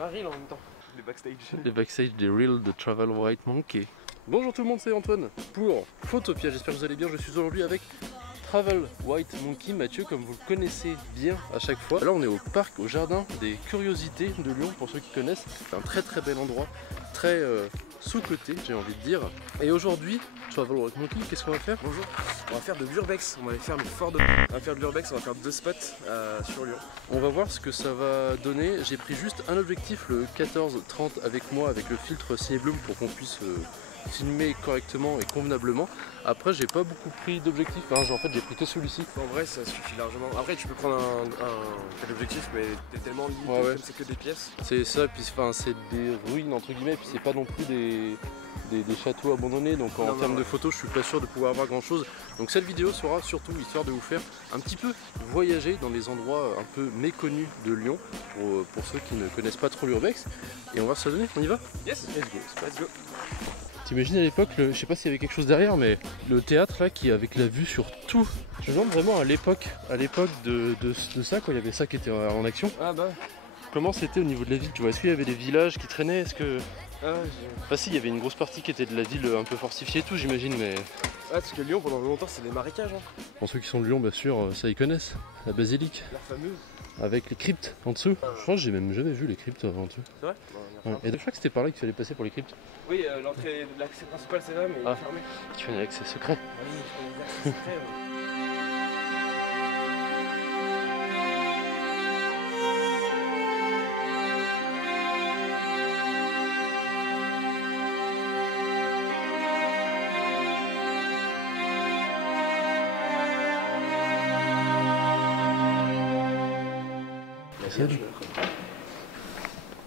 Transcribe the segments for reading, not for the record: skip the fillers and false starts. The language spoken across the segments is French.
Un reel en même temps. Les backstage. Les backstage des reels de Travel White Monkey. Bonjour tout le monde, c'est Antoine pour Photopia. J'espère que vous allez bien. Je suis aujourd'hui avec Travel White Monkey, Mathieu, comme vous le connaissez bien à chaque fois. Là on est au parc, au jardin des curiosités de Lyon, pour ceux qui connaissent. C'est un très très bel endroit, très sous-coté j'ai envie de dire. Et aujourd'hui, Travel White Monkey, qu'est-ce qu'on va faire? Bonjour, on va faire de l'urbex, on va aller faire le fort de... On va faire de l'urbex, on va faire 2 spots sur Lyon. On va voir ce que ça va donner. J'ai pris juste un objectif, le 14-30 avec moi, avec le filtre Cinebloom pour qu'on puisse filmer correctement et convenablement. Après j'ai pas beaucoup pris d'objectifs, hein. En fait j'ai pris que celui-ci. En vrai ça suffit largement. Après tu peux prendre un objectif mais t'es tellement limité ouais. comme c'est que des pièces. C'est ça, puis c'est des ruines entre guillemets, puis c'est pas non plus des châteaux abandonnés, donc en termes de photos je suis pas sûr de pouvoir avoir grand chose. Donc cette vidéo sera surtout histoire de vous faire un petit peu voyager dans les endroits un peu méconnus de Lyon pour ceux qui ne connaissent pas trop l'urbex. Et on va voir ce que ça donne, on y va? Yes, let's go. T'imagines à l'époque, je sais pas s'il y avait quelque chose derrière, mais le théâtre là qui avec la vue sur tout. Je me demande vraiment à l'époque de ça, quand il y avait ça qui était en action. Ah bah. Comment c'était au niveau de la ville, tu vois? Est-ce qu'il y avait des villages qui traînaient? Est-ce que... Enfin si, il y avait une grosse partie qui était de la ville un peu fortifiée et tout, j'imagine, mais... Ah, parce que Lyon pendant longtemps c'est des marécages. Hein. Pour ceux qui sont de Lyon, bien sûr, ça ils connaissent. La basilique. La fameuse. Avec les cryptes en dessous. Je pense que j'ai même jamais vu les cryptes en dessous. C'est vrai? Ouais. Et je crois que c'était par là qu'il fallait passer pour les cryptes. Oui, l'entrée, l'accès principal c'est là, mais il est fermé. Tu fais un accès secret. Oui, je connais l'accès secret.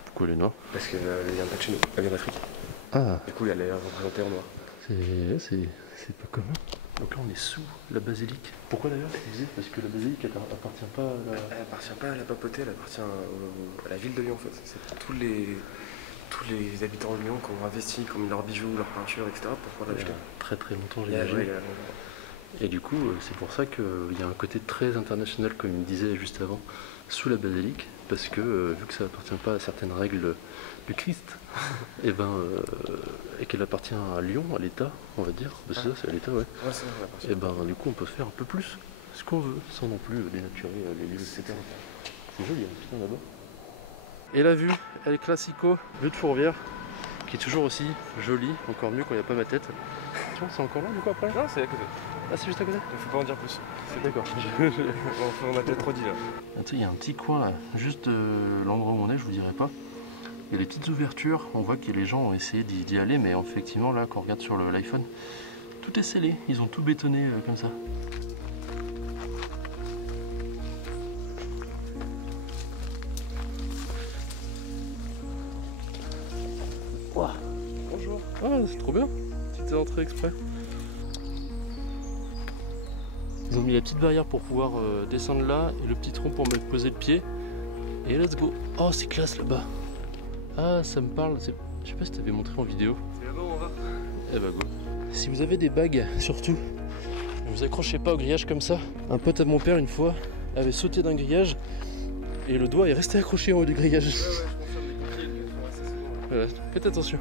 Pourquoi elle est noire? Parce qu'elle vient pas de chez nous, elle vient d'Afrique. Ah. Du coup elle est représentée en noir. C'est pas commun. Donc là on est sous la basilique. Pourquoi d'ailleurs tu disais? Parce que la basilique elle appartient pas à la... Elle appartient pas à la papauté, elle appartient à la ville de Lyon en fait. C'est tous les habitants de Lyon qui ont investi, qui ont mis leurs bijoux, leurs peintures, etc. pour pouvoir l'acheter. Très très longtemps j'imagine. Et du coup c'est pour ça qu'il y a un côté très international comme il me disait juste avant, sous la basilique. Parce que vu que ça appartient pas à certaines règles du Christ, et qu'elle appartient à Lyon, à l'État, on va dire, c'est ça, c'est à l'État, ouais. Ouais, c'est vrai, et du coup on peut faire un peu plus ce qu'on veut, sans non plus dénaturer les lieux, etc. C'est joli, hein, putain là-bas. Et la vue, elle est classico, vue de Fourvière, qui est toujours aussi jolie, encore mieux quand il n'y a pas ma tête. Tu vois, c'est encore là du coup après? Non, c'est à côté. Ah, c'est juste à côté? Il faut pas en dire plus. D'accord. On a peut-être trop dit là. Il y a un petit coin là, juste l'endroit où on est, je vous dirai pas. Il y a des petites ouvertures, on voit que les gens ont essayé d'y aller, mais effectivement là, quand on regarde sur l'iPhone, tout est scellé, ils ont tout bétonné comme ça. Wow. Bonjour. Ah, c'est trop bien, petite entrée exprès. Ils ont mis la petite barrière pour pouvoir descendre là et le petit tronc pour me poser le pied. Et let's go. Oh, c'est classe là-bas. Ah, ça me parle. Je sais pas si t'avais montré en vidéo. C'est là-bas où on va. Eh bah go. Si vous avez des bagues, surtout, ne vous accrochez pas au grillage comme ça. Un pote à mon père, une fois, avait sauté d'un grillage et le doigt est resté accroché en haut du grillage. Ouais, je confirme les coquilles, elles sont assez souvent. Voilà, faites attention.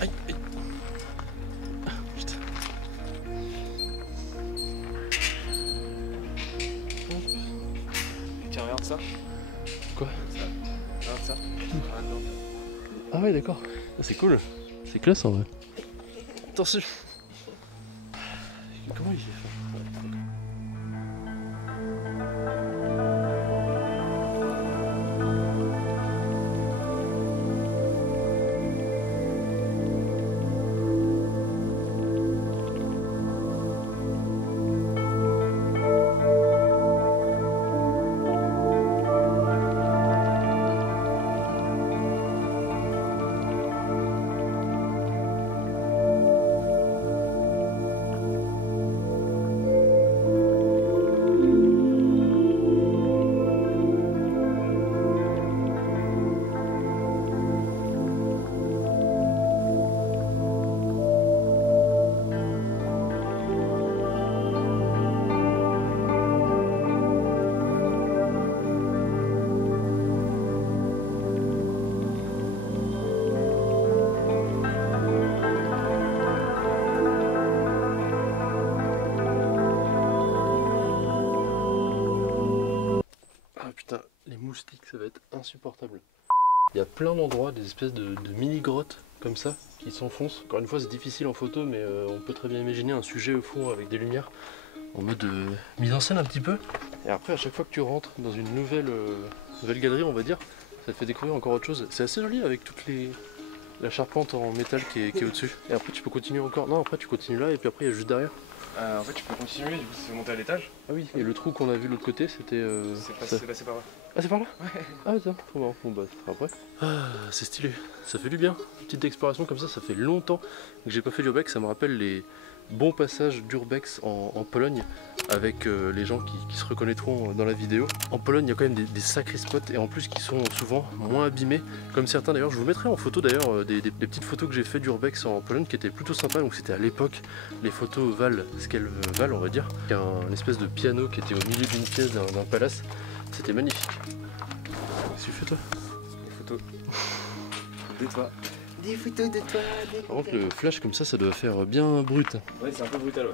Aïe, aïe. Ah, putain. Tiens, regarde ça. Quoi? Regarde ça. Ah ouais, d'accord. Ah, c'est cool. C'est classe en vrai. Attention. Comment il fait ça? putain, les moustiques, ça va être insupportable. Il y a plein d'endroits, des espèces de mini-grottes comme ça, qui s'enfoncent. Encore une fois, c'est difficile en photo, mais on peut très bien imaginer un sujet au fond avec des lumières, en mode mise en scène un petit peu. Et après, à chaque fois que tu rentres dans une nouvelle galerie, on va dire, ça te fait découvrir encore autre chose. C'est assez joli avec la charpente en métal qui est au-dessus. Et après, tu peux continuer encore. Non, après, tu continues là, et puis après, il y a juste derrière. En fait, tu peux continuer, du coup, c'est monter à l'étage. Ah oui, et le trou qu'on a vu de l'autre côté, c'était. C'est passé par là. Ah, c'est par là? Ouais. Ah, tiens, trop marrant. Bon, bah, ça sera après. Ah, c'est stylé. Ça fait du bien. Petite exploration comme ça fait longtemps que j'ai pas fait d'urbex. Ça me rappelle les bons passages d'urbex en Pologne avec les gens qui se reconnaîtront dans la vidéo. En Pologne, il y a quand même des sacrés spots et en plus qui sont souvent moins abîmés. Comme certains d'ailleurs. Je vous mettrai en photo d'ailleurs des petites photos que j'ai fait d'urbex en Pologne qui étaient plutôt sympas. Donc c'était à l'époque les photos Val, ce qu'elles valent on va dire. Il y a un espèce de piano qui était au milieu d'une pièce d'un palace. C'était magnifique. Qu'est-ce que tu fais toi? Des photos de toi. Des photos de toi. Par contre le flash comme ça doit faire bien brut. Ouais, c'est un peu brutal, ouais.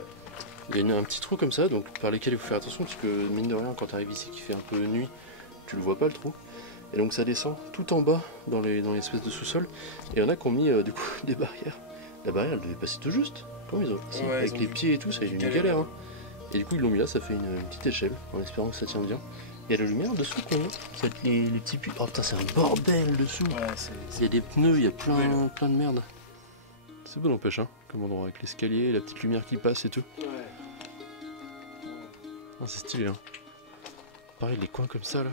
Il y a un petit trou comme ça, donc par lesquels il faut faire attention parce que mine de rien quand tu arrives ici qui fait un peu nuit, tu le vois pas le trou. Et donc ça descend tout en bas dans l'espèce de sous-sol. Et il y en a qui ont mis du coup des barrières. La barrière elle devait passer tout juste. Comment ils ont fait ouais, avec les pieds et tout, ça a été une galère. Hein. Et du coup ils l'ont mis là, ça fait une petite échelle en espérant que ça tient bien. Il y a la lumière dessous qu'on voit. Ça va être les petits puits. Oh putain c'est un bordel dessous. Ouais, il y a des pneus, il y a plein de merde. C'est bon n'empêche hein, comme endroit avec l'escalier, la petite lumière qui passe et tout. Ouais. Oh, c'est stylé hein. Pareil les coins comme ça là.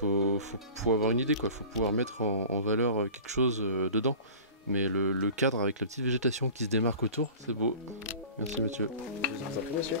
Faut pouvoir avoir une idée quoi, faut pouvoir mettre en valeur quelque chose dedans. Mais le cadre avec la petite végétation qui se démarque autour, c'est beau. Merci Mathieu. Je vous en prie monsieur.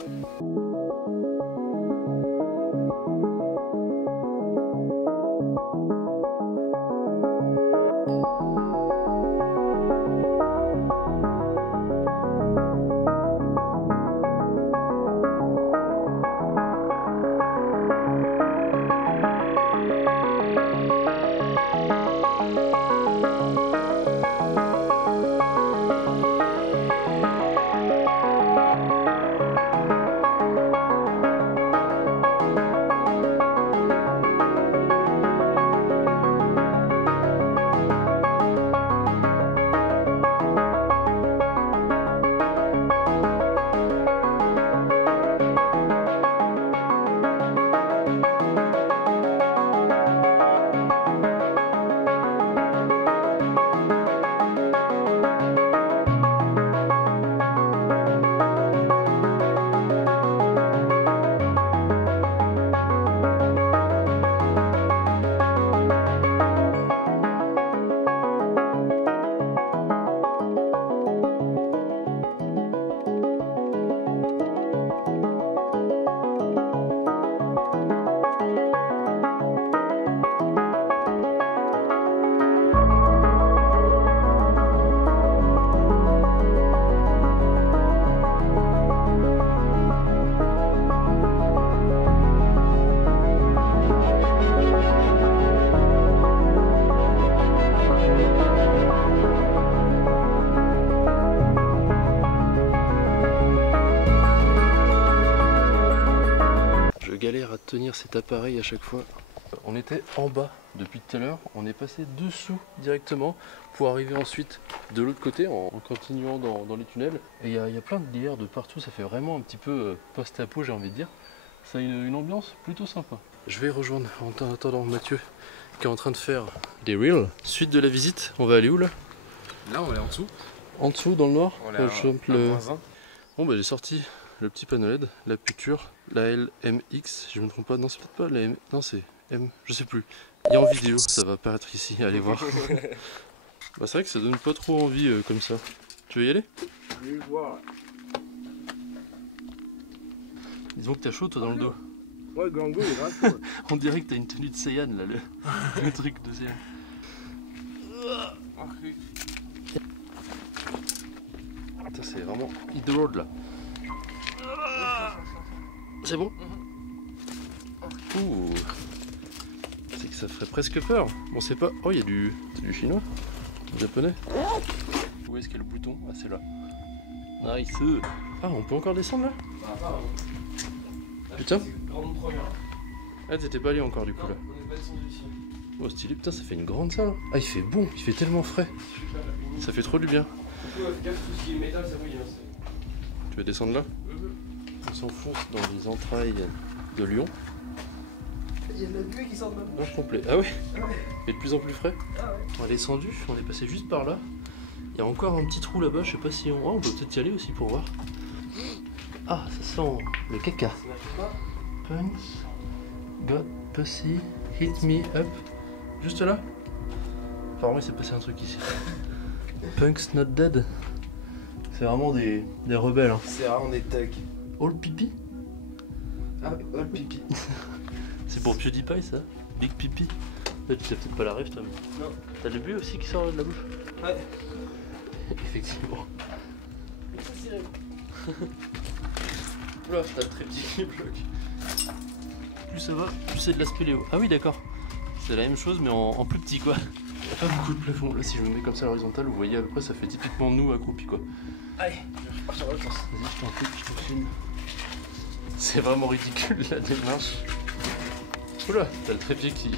Galère à tenir cet appareil à chaque fois. On était en bas depuis tout à l'heure, on est passé dessous directement pour arriver ensuite de l'autre côté en continuant dans les tunnels. Et il y a plein de bières de partout, ça fait vraiment un petit peu post-apo j'ai envie de dire. Ça a une ambiance plutôt sympa. Je vais rejoindre en attendant Mathieu qui est en train de faire des reels. Suite de la visite, on va aller où là? Là on est en dessous. En dessous dans le noir. On est à Bon bah j'ai sorti le petit panneau LED, la puture, la LMX, je me trompe pas, non c'est peut-être pas la M, non c'est M, je sais plus. Il y a en vidéo, ça va apparaître ici, allez voir. Bah c'est vrai que ça donne pas trop envie comme ça. Tu veux y aller? Je vais le voir. Disons que t'as chaud toi dans le dos. Ouais, Gango il est grave cool. On dirait que t'as une tenue de Saiyan là, le truc de Saiyan. Putain c'est vraiment hit the road là. C'est bon? Ouh. C'est que ça ferait presque peur. Bon c'est pas... Oh il y a du chinois, du japonais. Où est-ce qu'il y a le bouton? Ah c'est là. Nice. Ah on peut encore descendre là? Putain. Ah, t'étais pas allé encore du coup là. On est pas descendu ici. Oh, stylé, putain, ça fait une grande salle. Ah, il fait bon, il fait tellement frais. Ça fait trop du bien. Du coup, gaffe, tout ce qui est métal, ça bouille. Tu vas descendre là? On s'enfonce dans les entrailles de Lyon. Il y a de la buée qui sort de ma bouche. Non, complet. Ah ouais? Ah ouais. Et de plus en plus frais. Ah ouais. On est descendu, on est passé juste par là. Il y a encore un petit trou là-bas, je sais pas si on... Oh, on peut peut-être y aller aussi pour voir. Ah, ça sent le caca. Ça n'arrive pas. Punks, got pussy, hit me up. Juste là? Apparemment il s'est passé un truc ici. Punks not dead. C'est vraiment des rebelles. Hein. C'est vraiment des thugs. All pipi? Ah, all pipi. C'est pour PewDiePie ça? Big pipi? Ouais, tu sais peut-être pas la rêve toi mais... Non. T'as le but aussi qui sort de la bouche? Ouais. Effectivement. Ça c'est Oula, t'as le trépied qui bloque. Plus ça va, plus c'est de la spéléo. Ah oui d'accord. C'est la même chose mais en plus petit quoi. Il n'y a pas beaucoup de plafond. Là si je me mets comme ça à l'horizontale, vous voyez à peu près ça fait typiquement nous accroupis quoi. Allez, je vais repartir dans l'autre sens. Vas-y je t'en prie, je te filme. C'est vraiment ridicule la démarche. Oula, t'as le trépied qui... De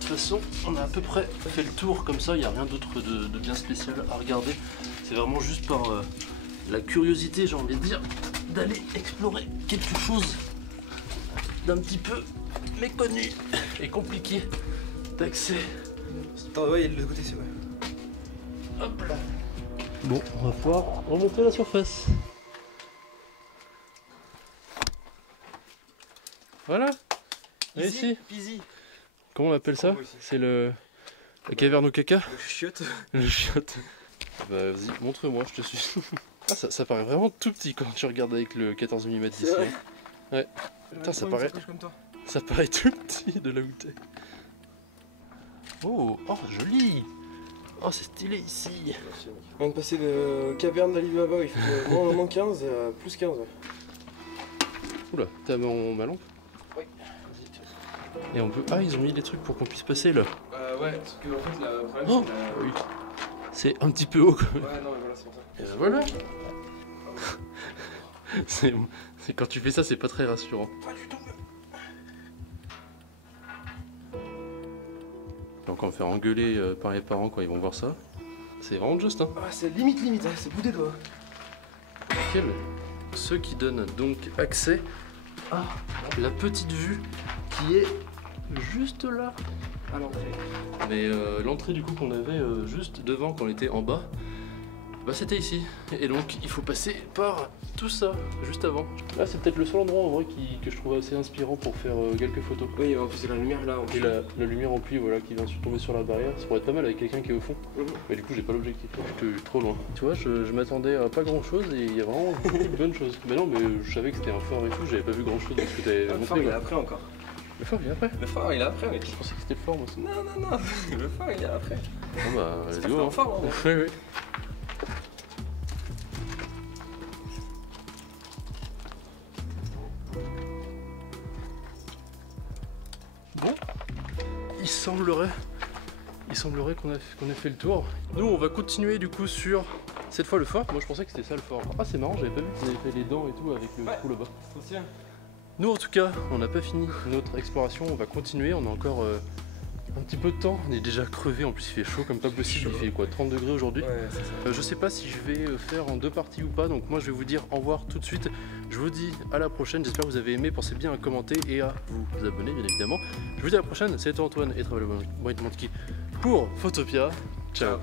toute façon, on a à peu près fait le tour comme ça, il n'y a rien d'autre de bien spécial à regarder. C'est vraiment juste par la curiosité, j'ai envie de dire, d'aller explorer quelque chose d'un petit peu méconnu et compliqué d'accès. Attends, ouais, il y a de l'autre côté, c'est vrai. Hop là. Bon, on va pouvoir remonter la surface. Voilà. Et ici. Easy. Comment on appelle ça? C'est la caverne au caca? Le chiotte. Le chiotte. Bah vas-y, montre-moi, je te suis. Ah, ça paraît vraiment tout petit quand tu regardes avec le 14 mm d'ici. vrai. Ouais. Putain, ça paraît... Comme toi. Ça paraît tout petit de là où t'es. Oh, joli. Oh, c'est stylé ici. On vient de passer de caverne d'Alibaba, il fait moins 15 à plus 15. Ouais. Oula, t'as ma lampe? Oui. Et on peut... Ah, ils ont mis des trucs pour qu'on puisse passer là. Ouais, parce que en fait, le problème Oh, c'est oui. C'est un petit peu haut quand même. Ouais, non, mais voilà, c'est pour ça. Et voilà. c'est quand tu fais ça, c'est pas très rassurant. Pas du tout. Donc on va me faire engueuler par les parents quand ils vont voir ça. C'est vraiment juste, hein. Ah, c'est limite, hein, c'est bout des doigts. Nickel. Ce qui donne donc accès à la petite vue qui est juste là. À l'entrée. Mais l'entrée du coup qu'on avait juste devant quand on était en bas, bah c'était ici. Et donc il faut passer par tout ça juste avant. Là c'est peut-être le seul endroit en vrai que je trouve assez inspirant pour faire quelques photos. Oui, en plus c'est la lumière là. Et la lumière en pluie voilà, qui vient tomber sur la barrière, ça pourrait être pas mal avec quelqu'un qui est au fond. Mais du coup j'ai pas l'objectif, je suis trop loin. Tu vois, je m'attendais à pas grand chose et il y a vraiment beaucoup de bonnes choses. Mais non, mais je savais que c'était un fort et tout, j'avais pas vu grand chose de ce que t'avais montré. Le phare il est après encore. Le phare il est après? Le phare il est après, mec. Je pensais que c'était le fort moi. Non. Le phare il est après. Bon bah, C'est let's pas go. un phare, hein. Oui. Bon, il semblerait qu'on ait fait le tour. Nous, on va continuer du coup sur cette fois le phare. Moi, je pensais que c'était ça le phare. Ah, c'est marrant, j'avais pas vu qu'ils avaient fait les dents et tout avec le trou là-bas. Nous, en tout cas, on n'a pas fini notre exploration. On va continuer. On a encore un petit peu de temps. On est déjà crevé. En plus, il fait chaud comme pas possible. Il fait quoi, 30 degrés aujourd'hui? Ouais, c'est ça. Je sais pas si je vais faire en 2 parties ou pas, donc moi je vais vous dire au revoir tout de suite. Je vous dis à la prochaine, j'espère que vous avez aimé, pensez bien à commenter et à vous abonner bien évidemment. Je vous dis à la prochaine, c'était Antoine et Travel White Monkey pour Photopia. Ciao.